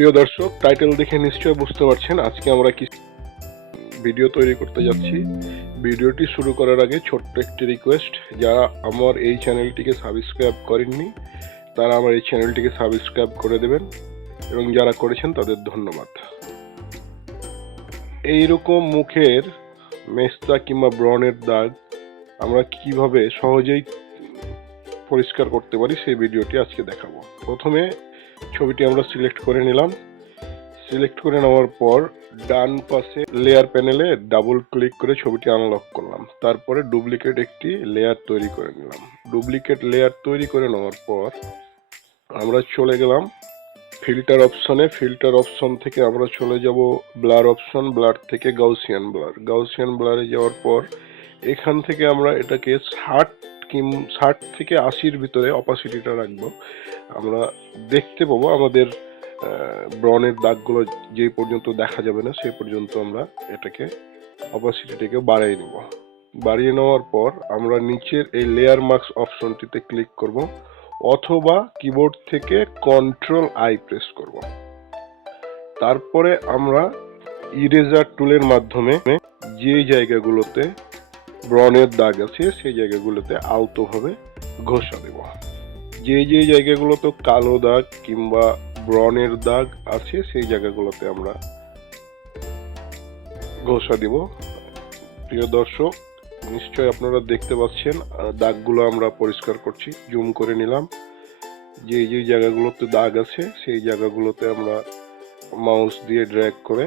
প্রিয় দর্শক, টাইটেল দেখে নিশ্চয় বুঝতে পারছেন আজকে আমরা কি ভিডিও তৈরি করতে যাচ্ছি। ভিডিওটি শুরু করার আগে ছোট্ট একটি রিকোয়েস্ট, যারা আমার এই চ্যানেলটিকে সাবস্ক্রাইব করেননি তারা আমার এই চ্যানেলটিকে সাবস্ক্রাইব করে দেবেন এবং যারা করেছেন তাদের ধন্যবাদ। এইরকম মুখের মেস্তা কিংবা ব্রণের দাগ আমরা কিভাবে সহজেই পরিষ্কার করতে পারি সেই ভিডিওটি আজকে দেখাবো। প্রথমে ছবিটি আমরা সিলেক্ট করে নিলাম। সিলেক্ট করে নেওয়ার পর ডান পাশে লেয়ার প্যানেলে ডাবল ক্লিক করে ছবিটি আনলক করলাম। তারপরে ডুপ্লিকেট একটি লেয়ার তৈরি করে নিলাম। ডুপ্লিকেট লেয়ার তৈরি করে নেওয়ার পর আমরা চলে গেলাম ফিল্টার অপশনে। ফিল্টার অপশন থেকে আমরা চলে যাব ব্লার অপশন। ব্লার থেকে গাউসিয়ান ব্লার। গাউসিয়ান ব্লারে যাওয়ার পর এখান থেকে আমরা এটাকে 60 থেকে 80-র ভিতরে অপাসিটিটা রাখবো। আমরা দেখতে পাবো আমাদের ব্রণের দাগগুলো যে পর্যন্ত দেখা যাবে না সেই পর্যন্ত আমরা এটাকে অপাসিটিটাকে বাড়িয়ে নেব। বাড়িয়ে নেওয়ার পর আমরা নিচের এই লেয়ার মার্কস অপশনটিতে ক্লিক করব অথবা কিবোর্ড থেকে কন্ট্রোল আই প্রেস করব। তারপরে আমরা ইরেজার টুলের মাধ্যমে যে জায়গাগুলোতে ব্রণের দাগ আছে সেই জায়গাগুলোতে আলতোভাবে ঘষা দেব। যে যে জায়গাগুলোতে কালো দাগ কিংবা ব্রণের দাগ আছে সেই জায়গাগুলোতে আমরা ঘষা দিব। প্রিয় দর্শক, নিশ্চয় আপনারা দেখতে পাচ্ছেন দাগগুলো আমরা পরিষ্কার করছি। জুম করে নিলাম। যে যে জায়গাগুলোতে দাগ আছে সেই জায়গাগুলোতে আমরা মাউস দিয়ে ড্র্যাগ করে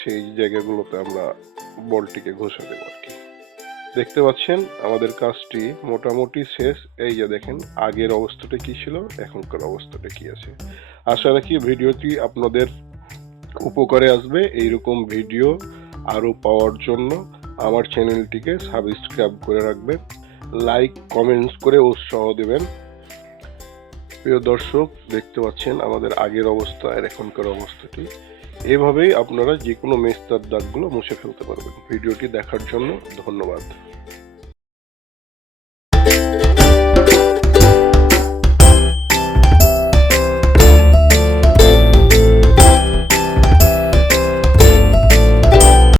সেই জায়গাগুলোতে আমরা বলটিকে ঘষা দেব আর কি। দেখতে পাচ্ছেন আমাদের কাজটি মোটামুটি শেষ। এই যে দেখেন আগের অবস্থাটা কি ছিল, এখনকার অবস্থাটা কি আছে। আশা রাখি ভিডিওটি আপনাদের উপকারে আসবে। এইরকম ভিডিও আরো পাওয়ার জন্য আমার চ্যানেলটিকে সাবস্ক্রাইব করে রাখবেন, লাইক কমেন্টস করে উৎসাহ দেবেন। প্রিয় দর্শক, দেখতে পাচ্ছেন আমাদের আগের অবস্থা আর এখনকার অবস্থাটি। এভাবেই আপনারা যে কোনো মেস্তার দাগগুলো মুছে ফেলতে পারবেন। ভিডিওটি দেখার জন্য ধন্যবাদ।